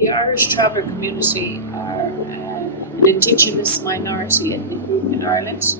The Irish traveller community are an Indigenous minority ethnic group in Ireland.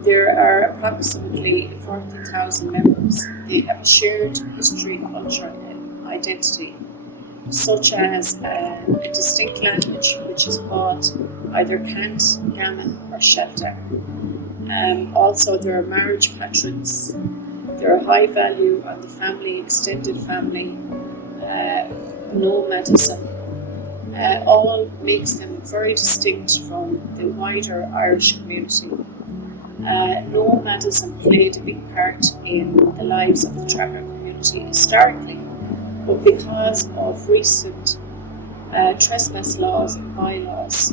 There are approximately 40,000 members. They have a shared history, culture and identity, such as a distinct language which is called either Cant, Gammon or Shelta. Also there are marriage patrons. There are high value on the family, extended family, nomadism. All makes them very distinct from the wider Irish community. Nomadism played a big part in the lives of the traveller community historically, but because of recent trespass laws and bylaws,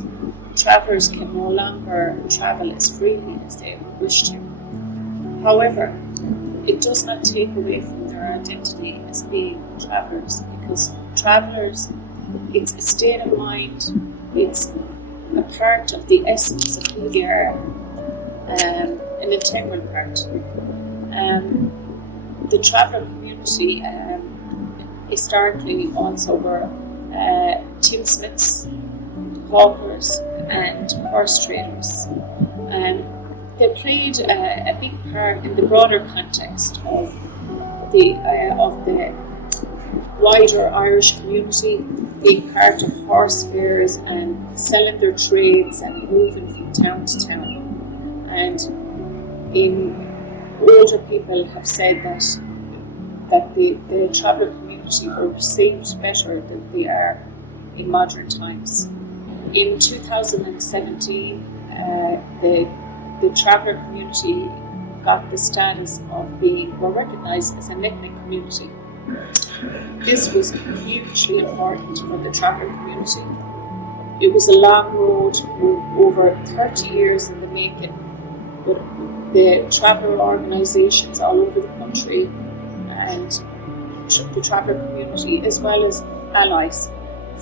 travellers can no longer travel as freely as they wish to. However, it does not take away from their identity as being travellers, because travellers, it's a state of mind, it's a part of the essence of who they are, an integral part. The traveller community historically also were tinsmiths, hawkers and horse traders. They played a big part in the broader context of the wider Irish community, being part of horse fairs and selling their trades and moving from town to town. And older people have said that the traveller community were received better than they are in modern times. In 2017, the traveller community got the status of were recognised as an ethnic community. This was hugely important for the traveller community. It was a long road with over 30 years in the making, with the traveller organisations all over the country and the traveller community, as well as allies,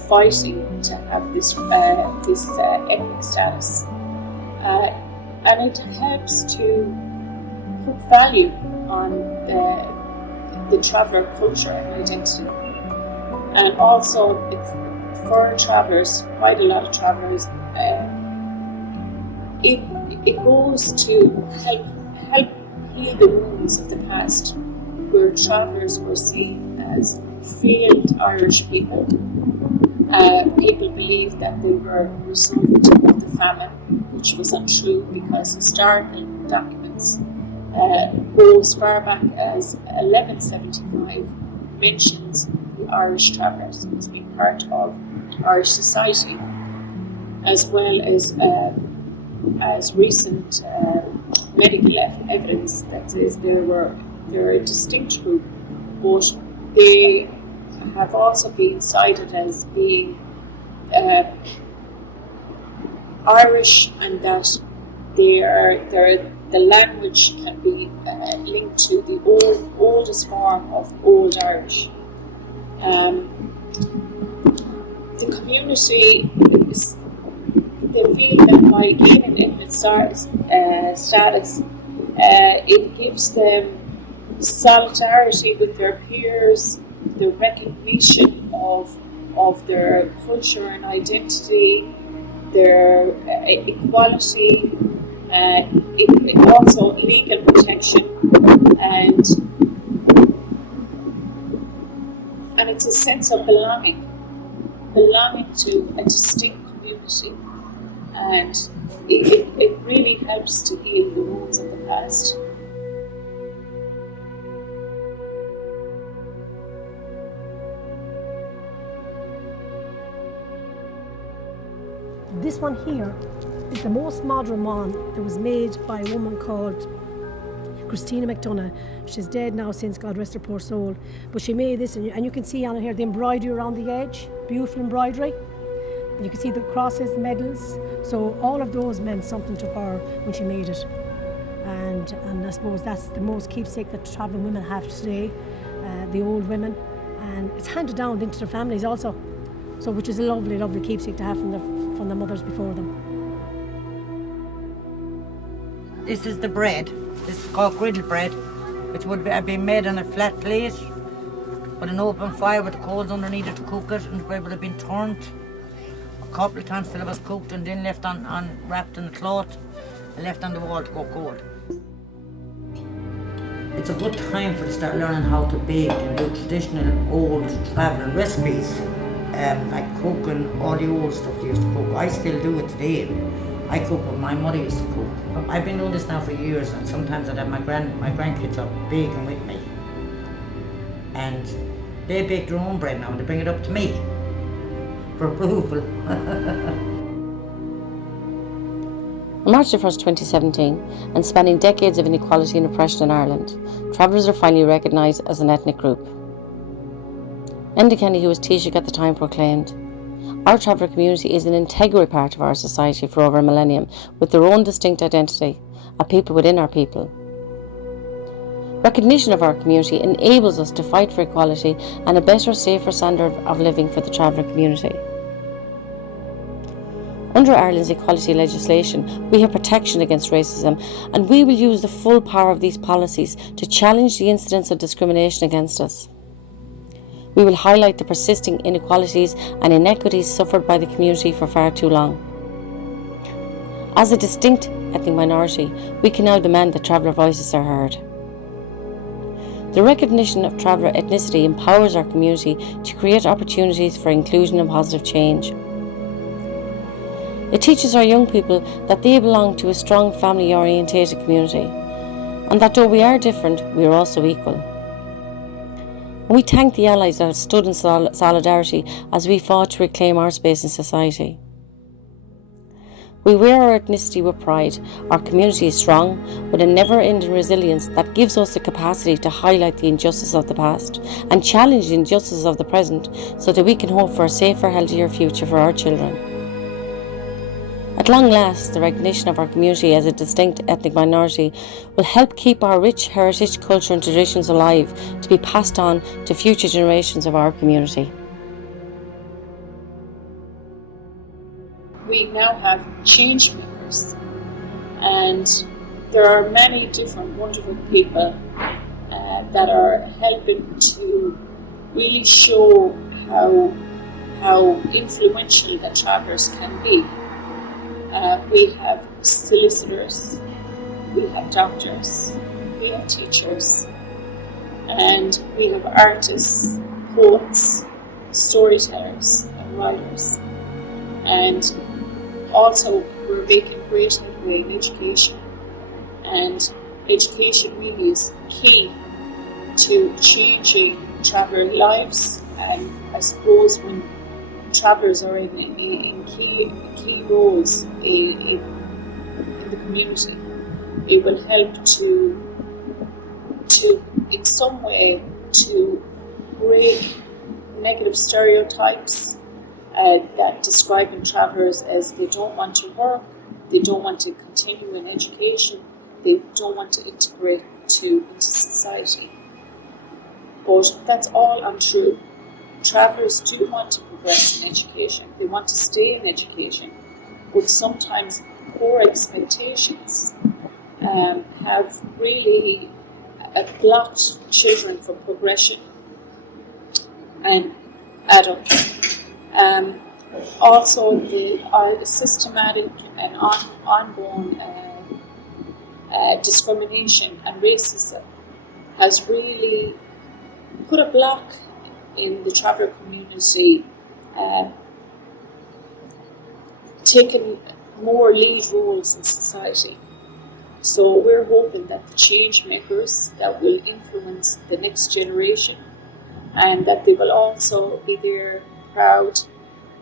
fighting to have this ethnic status. And it helps to put value on the traveller culture and identity. And also, for travellers, quite a lot of travellers, it goes to help heal the wounds of the past, where travellers were seen as failed Irish people. People believed that they were a result of the famine, which was untrue, because historical documents go as far back as 1175 mentions the Irish travellers as being part of Irish society, as well as recent medical evidence that says they're a distinct group, but they have also been cited as being Irish, and that the language can be linked to the oldest form of Old Irish. The community, they feel that by gaining ethnic status, it gives them solidarity with their peers, the recognition of their culture and identity, their equality, it also legal protection, and it's a sense of belonging to a distinct community, and it really helps to heal the wounds of the past. This one here is the most modern one that was made by a woman called Christina McDonough. She's dead now since, God rest her poor soul. But she made this, and you can see on here the embroidery around the edge, beautiful embroidery. And you can see the crosses, medals. So all of those meant something to her when she made it. And I suppose that's the most keepsake that travelling women have today, the old women. And it's handed down into their families also. So which is a lovely, lovely keepsake to have from the mothers before them. This is the bread. This is called griddle bread, which would be made on a flat plate. with an open fire with the coals underneath it to cook it, and the bread would have been turned a couple of times till it was cooked and then left on wrapped in a cloth and left on the wall to go cold. It's a good time for to start learning how to bake and do traditional old travelling recipes, like cooking all the old stuff they used to cook. I still do it today. I cook what my mother used to cook. I've been doing this now for years, and sometimes I'd have my grandkids up baking with me. And they bake their own bread now and they bring it up to me for approval. On March 1st, 2017, and spanning decades of inequality and oppression in Ireland, travellers are finally recognised as an ethnic group. Enda Kenny, who was Taoiseach at the time, proclaimed, "Our traveller community is an integral part of our society for over a millennium, with their own distinct identity, a people within our people." Recognition of our community enables us to fight for equality and a better, safer standard of living for the traveller community. Under Ireland's equality legislation, we have protection against racism, and we will use the full power of these policies to challenge the incidence of discrimination against us. We will highlight the persisting inequalities and inequities suffered by the community for far too long. As a distinct ethnic minority, we can now demand that traveller voices are heard. The recognition of traveller ethnicity empowers our community to create opportunities for inclusion and positive change. It teaches our young people that they belong to a strong family-orientated community, and that though we are different, we are also equal. We thank the allies that have stood in solidarity as we fought to reclaim our space in society. We wear our ethnicity with pride. Our community is strong, with a never-ending resilience that gives us the capacity to highlight the injustice of the past and challenge the injustices of the present so that we can hope for a safer, healthier future for our children. At long last, the recognition of our community as a distinct ethnic minority will help keep our rich heritage, culture and traditions alive to be passed on to future generations of our community. We now have change makers, and there are many different wonderful people that are helping to really show how influential that travellers can be. We have solicitors, we have doctors, we have teachers, and we have artists, poets, storytellers and writers. And also we're making great headway in education, and education really is key to changing traveller lives. And I suppose when travellers are in key roles in the community, it will help to in some way to break negative stereotypes that describing travellers as they don't want to work, they don't want to continue in education, they don't want to integrate into society. But that's all untrue. Travellers do want to progress in education, they want to stay in education, but sometimes poor expectations have really blocked children from progression and adults. Also, the systematic and ongoing discrimination and racism has really put a block in the traveller community, taking more lead roles in society. So we're hoping that the change makers that will influence the next generation, and that they will also be there proud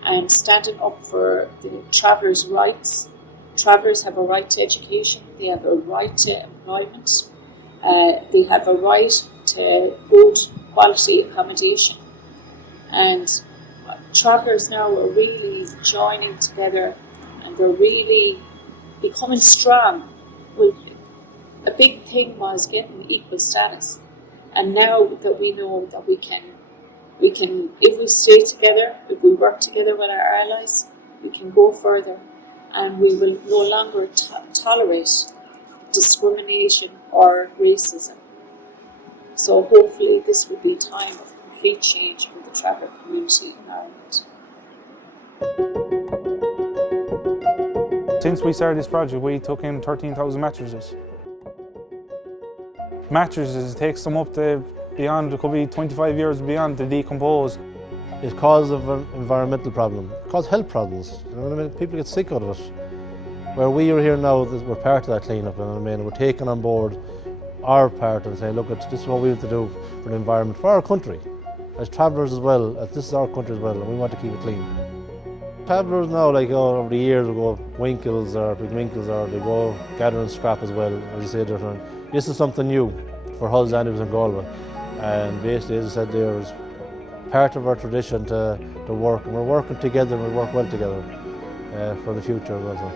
and standing up for the travellers' rights. Travellers have a right to education, they have a right to employment, they have a right to good quality accommodation. And travellers now are really joining together, and they're really becoming strong. Well, a big thing was getting equal status, and now that we know that we can, if we stay together, if we work together with our allies, we can go further, and we will no longer tolerate discrimination or racism. So hopefully this will be a time of complete change for the traveller community in Ireland. Since we started this project, we took in 13,000 mattresses. Mattresses, it takes them up to beyond, it could be 25 years beyond to decompose. It causes an environmental problem, it causes health problems. You know what I mean? People get sick out of it. Where we are here now, we're part of that clean-up, you know what I mean? We're taking on board our part and saying, look, this is what we have to do for the environment, for our country. As travellers as well, this is our country as well, and we want to keep it clean. Travellers now, like over the years, will go winkles or big winkles, or they go gathering scrap as well, as you say there. This is something new for Hulls, Annives and Galway. And basically, as I said there, is part of our tradition to work, and we're working together and we work well together for the future as well.